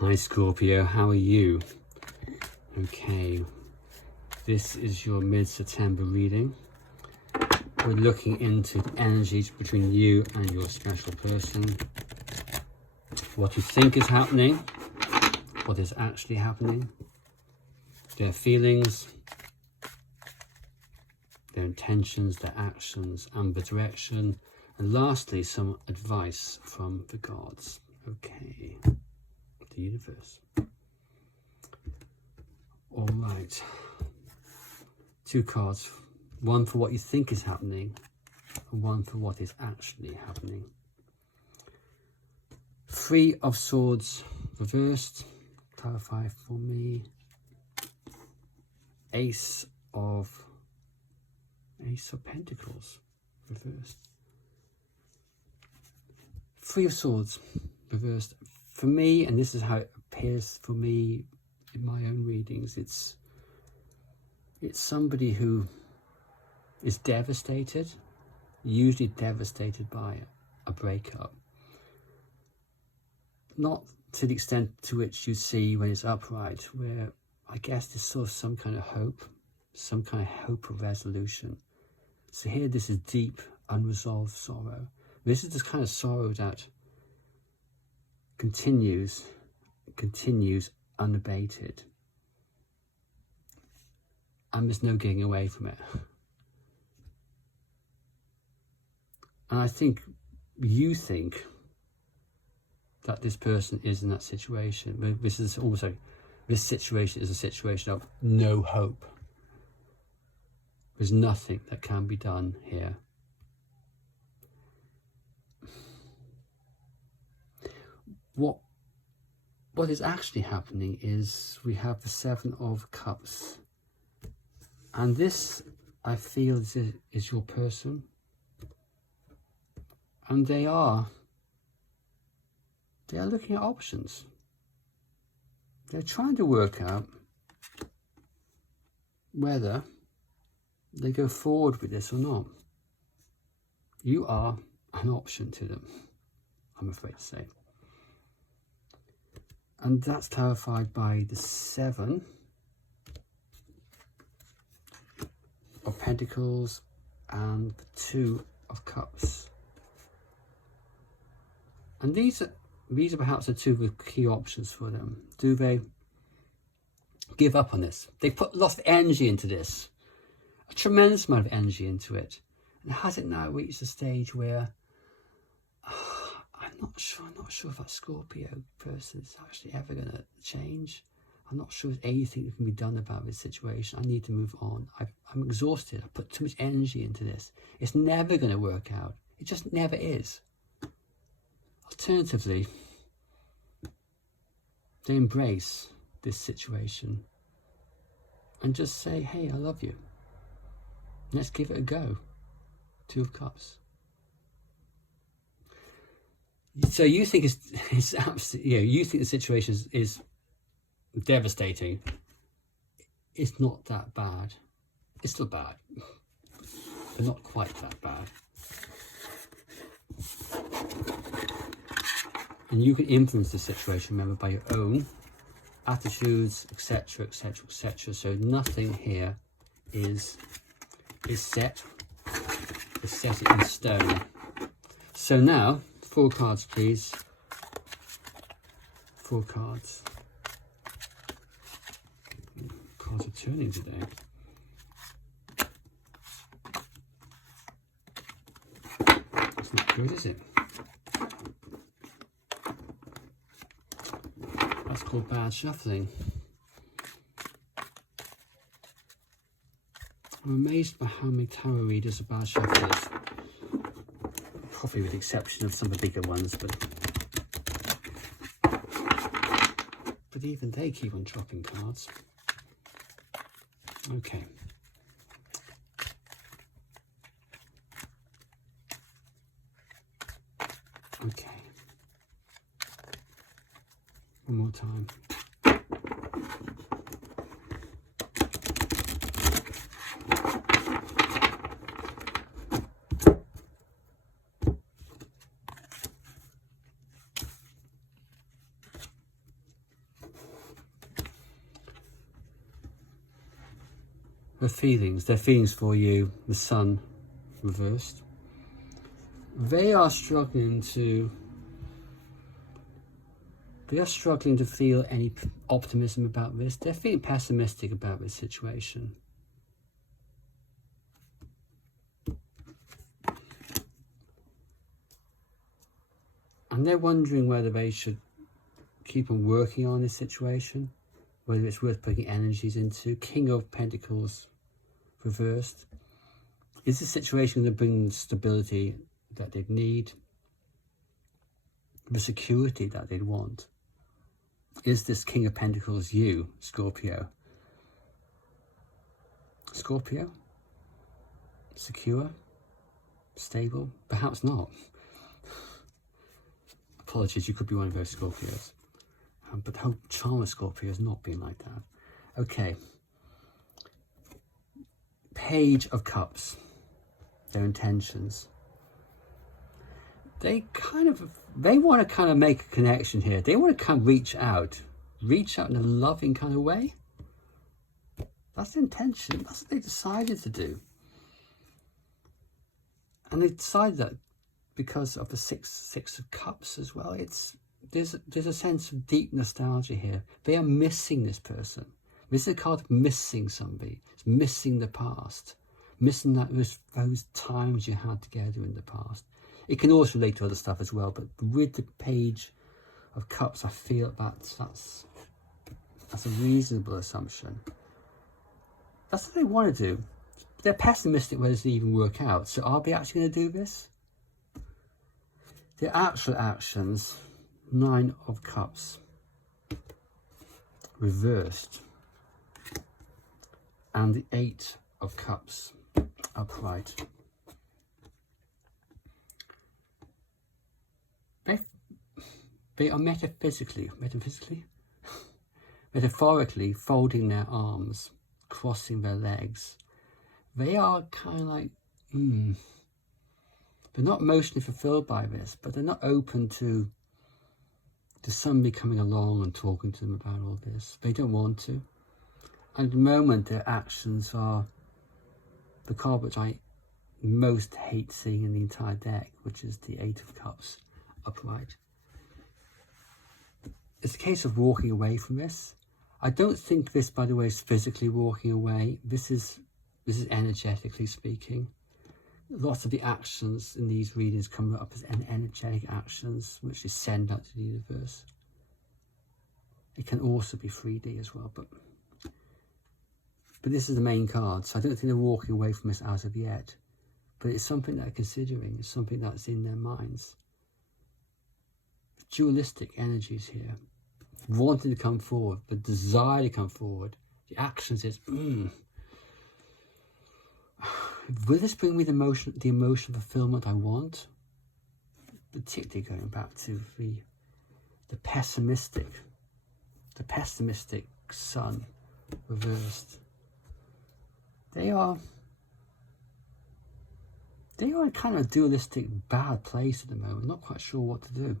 Hi Scorpio, how are you? Okay, this is your mid-September reading. We're looking into the energies between you and your special person. What you think is happening, what is actually happening, their feelings, their intentions, their actions, and the direction. And lastly, some advice from the gods. Okay, the universe. All right, 2 cards, one for what you think is happening and one for what is actually happening. 3 of Swords reversed, clarify for me. Ace of Pentacles reversed. 3 of Swords reversed. For me, and this is how it appears for me in my own readings, it's somebody who is devastated, usually devastated by a breakup. Not to the extent to which you see when it's upright, where I guess there's sort of some kind of hope of resolution. So here, this is deep, unresolved sorrow. This is the kind of sorrow that continues unabated. And there's no getting away from it. And I think you think that this person is in that situation. This is also, this situation is a situation of no hope. There's nothing that can be done here. What is actually happening is we have the 7 of Cups. And this, I feel, is your person. And they are looking at options. They're trying to work out whether they go forward with this or not. You are an option to them, I'm afraid to say. And that's clarified by the 7 of Pentacles and the 2 of Cups. And these are perhaps the 2 of the key options for them. Do they give up on this? They put lots of energy into this, a tremendous amount of energy into it. And has it now reached a stage where I'm not sure if that Scorpio person is actually ever going to change. I'm not sure there's anything that can be done about this situation. I need to move on. I'm exhausted. I put too much energy into this. It's never going to work out. It just never is. Alternatively, they embrace this situation and just say, hey, I love you. Let's give it a go. 2 of Cups. So you think it's absolutely, you think the situation is devastating. It's not that bad. It's still bad, but not quite that bad. And you can influence the situation, remember, by your own attitudes, etc., etc., etc. So nothing here is set. It's set in stone. So now, 4 cards, please. 4 cards. Cards are turning today. That's not good, is it? That's called bad shuffling. I'm amazed by how many tarot readers are bad shufflers. Probably with the exception of some of the bigger ones, but even they keep on dropping cards. Okay. Okay. One more time. Their feelings for you, the Sun reversed. They are struggling to feel any optimism about this. They're feeling pessimistic about this situation. And they're wondering whether they should keep on working on this situation, whether it's worth putting energies into. King of Pentacles reversed. Is this situation going to bring the stability that they'd need? The security that they'd want? Is this King of Pentacles you, Scorpio? Scorpio? Secure? Stable? Perhaps not. Apologies, you could be one of those Scorpios. But the whole charm of Scorpio has not been like that. Okay. Page of Cups. Their intentions. They want to kind of make a connection here. They want to kind of reach out in a loving kind of way. That's the intention. That's what they decided to do. And they decided that because of the six of Cups as well. There's a sense of deep nostalgia here. They are missing this person. This is a card of missing somebody. It's missing the past. Missing those times you had together in the past. It can also relate to other stuff as well, but with the Page of Cups, I feel that's a reasonable assumption. That's what they want to do. They're pessimistic whether this will even work out. So are they actually going to do this? Their actual actions, 9 of Cups, reversed, and the 8 of Cups, upright. They are metaphorically folding their arms, crossing their legs. They are kind of like, they're not emotionally fulfilled by this, but they're not open to somebody coming along and talking to them about all this. They don't want to. At the moment, their actions are the card which I most hate seeing in the entire deck, which is the 8 of Cups, upright. It's a case of walking away from this. I don't think this, by the way, is physically walking away. This is energetically speaking. Lots of the actions in these readings come up as energetic actions, which they send out to the universe. It can also be 3D as well, but this is the main card, so I don't think they're walking away from this as of yet. But it's something they're considering. It's something that's in their minds. Dualistic energies here. Wanting to come forward, the desire to come forward. The actions is, will this bring me the emotional fulfillment I want? Particularly going back to the pessimistic Sun reversed. They are in kind of a dualistic bad place at the moment. Not quite sure what to do.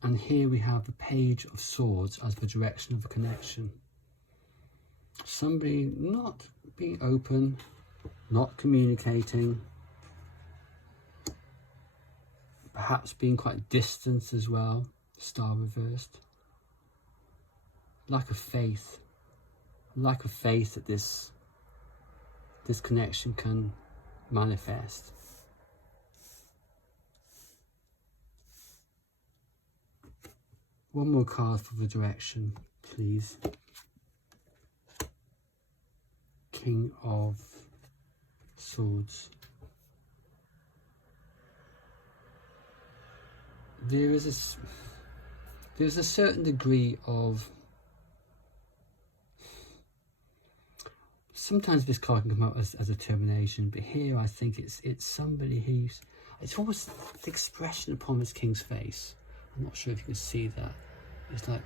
And here we have the Page of Swords as the direction of the connection. Somebody not being open, not communicating, perhaps being quite distant as well, Star reversed. Lack of faith that this connection can manifest. One more card for the direction, please. King of Swords. There's a certain degree of, sometimes this card can come out as a termination, but here I think it's somebody who's, it's almost the expression upon this king's face. I'm not sure if you can see that. It's like,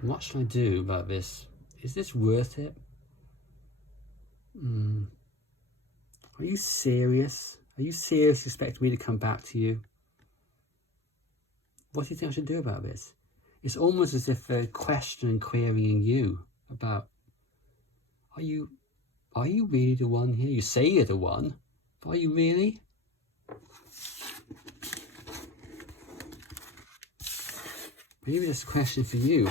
what should I do about this? Is this worth it? Are you serious? Are you seriously expecting me to come back to you? What do you think I should do about this? It's almost as if they're questioning, querying you about, are you really the one here? You say you're the one, but are you really? Maybe this question for you,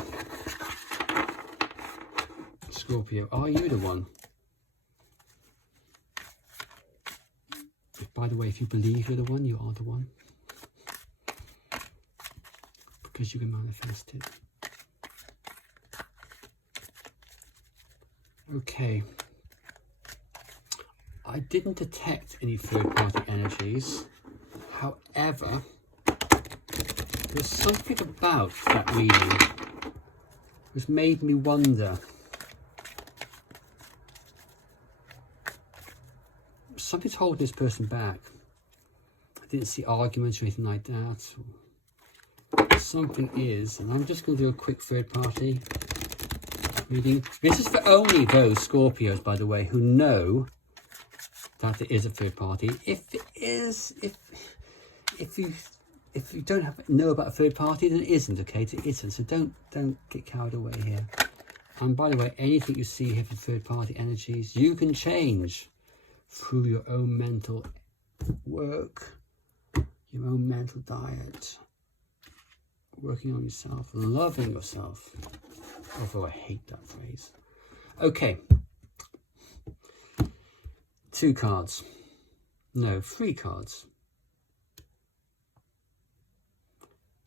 Scorpio. Are you the one? By the way, if you believe you're the one, you are the one. Because you can manifest it. Okay. I didn't detect any third-party energies. However, there's something about that reading which made me wonder. Something's holding this person back. I didn't see arguments or anything like that. Something is, and I'm just going to do a quick third-party reading. This is for only those Scorpios, by the way, who know that there is a third party. If it is, if you don't know about a third party, then it isn't, okay? It isn't. So don't get carried away here. And by the way, anything you see here for third party energies, you can change through your own mental work, your own mental diet, working on yourself, loving yourself. Although I hate that phrase. Okay. 2 cards. No, 3 cards.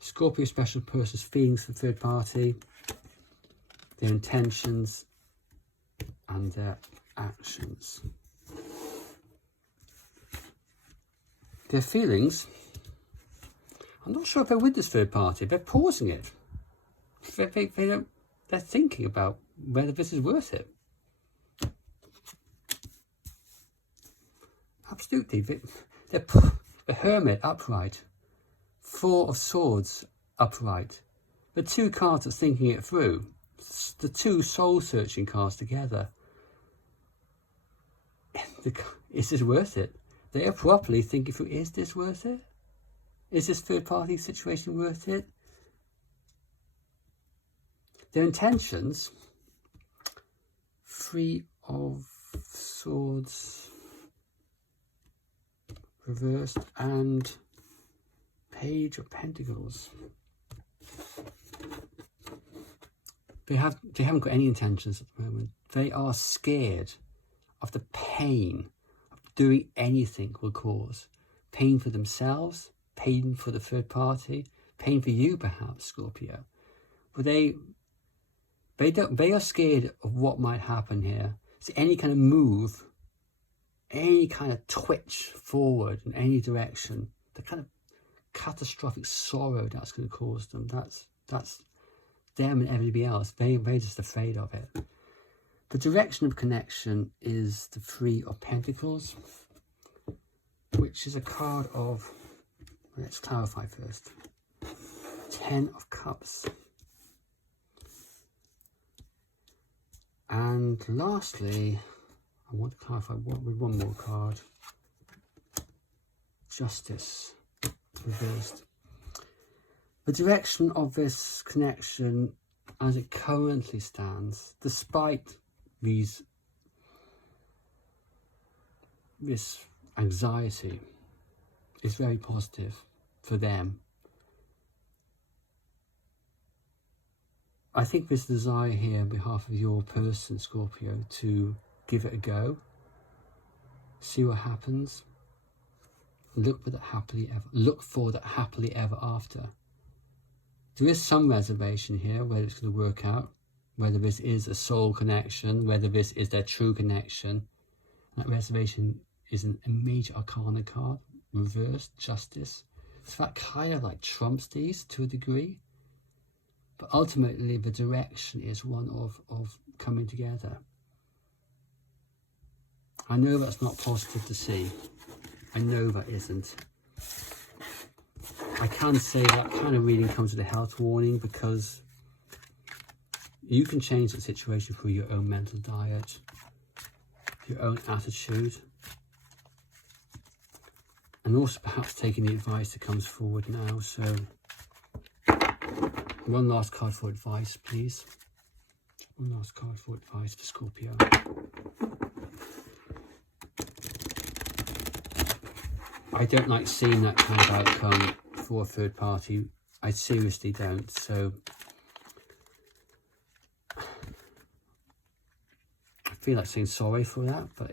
Scorpio special person's feelings for third party, their intentions, and their actions. Their feelings, I'm not sure if they're with this third party. They're pausing it. They're thinking about whether this is worth it. Absolutely. The Hermit upright. 4 of Swords upright. The 2 cards are thinking it through. The 2 soul-searching cards together. Is this worth it? They are properly thinking through, is this worth it? Is this third-party situation worth it? Their intentions, 3 of Swords reversed and Page of Pentacles. They haven't got any intentions at the moment. They are scared of the pain of doing anything will cause. Pain for themselves, pain for the third party, pain for you perhaps, Scorpio. But they are scared of what might happen here. So any kind of move, any kind of twitch forward in any direction, the kind of catastrophic sorrow that's going to cause them, that's them and everybody else. They're just afraid of it. The direction of connection is the 3 of Pentacles, which is a card of, let's clarify first, 10 of Cups. And lastly, I want to clarify with one more card. Justice reversed. The direction of this connection as it currently stands, despite this anxiety, is very positive for them. I think this desire here on behalf of your person, Scorpio, to give it a go, see what happens, look for that happily ever after. There is some reservation here whether it's going to work out, whether this is a soul connection, whether this is their true connection. That reservation is a major arcana card, reversed, Justice. So that kind of like trumps these to a degree. But ultimately, the direction is one of coming together. I know that's not positive to see. I know that isn't. I can say that kind of reading comes with a health warning, because you can change the situation through your own mental diet, your own attitude, and also perhaps taking the advice that comes forward now. So One last card for advice, please. One last card for advice for Scorpio. I don't like seeing that kind of outcome for a third party. I seriously don't. So I feel like saying sorry for that, but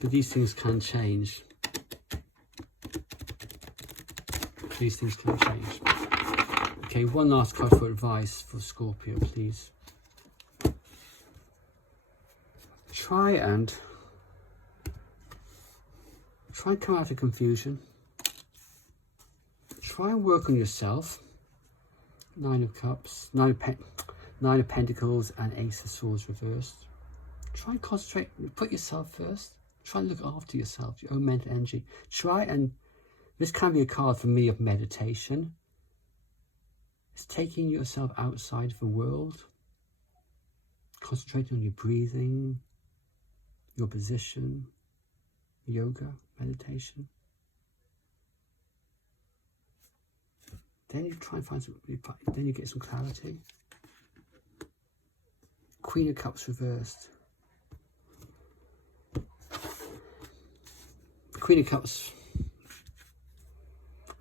these things can change. These things can change. Okay, one last card for advice for Scorpio, please. Try and come out of confusion. Try and work on yourself. Nine of Cups, Nine of Pentacles, and Ace of Swords reversed. Try and concentrate, put yourself first. Try and look after yourself, your own mental energy. Try and, this can be a card for me of meditation. It's taking yourself outside of the world, concentrating on your breathing, your position, yoga, meditation. Then you try and find some, then you get some clarity. Queen of Cups reversed. Queen of Cups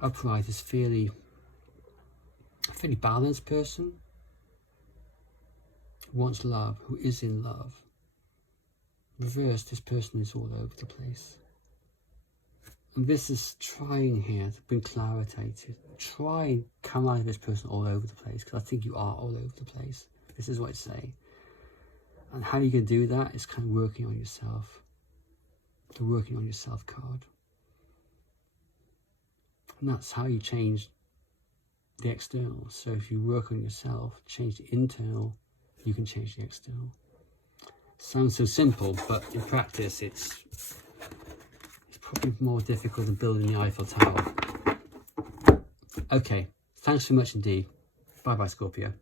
upright is a fairly balanced person who wants love, who is in love. Reversed, this person is all over the place. And this is trying here to bring clarity to try and come out of this person all over the place, because I think you are all over the place. This is what it's saying. And how you can do that is kind of working on yourself. The working on yourself card. And that's how you change the external. So if you work on yourself, change the internal, you can change the external. Sounds so simple, but in practice it's probably more difficult than building the Eiffel Tower. Okay, thanks so much indeed. Bye bye, Scorpio.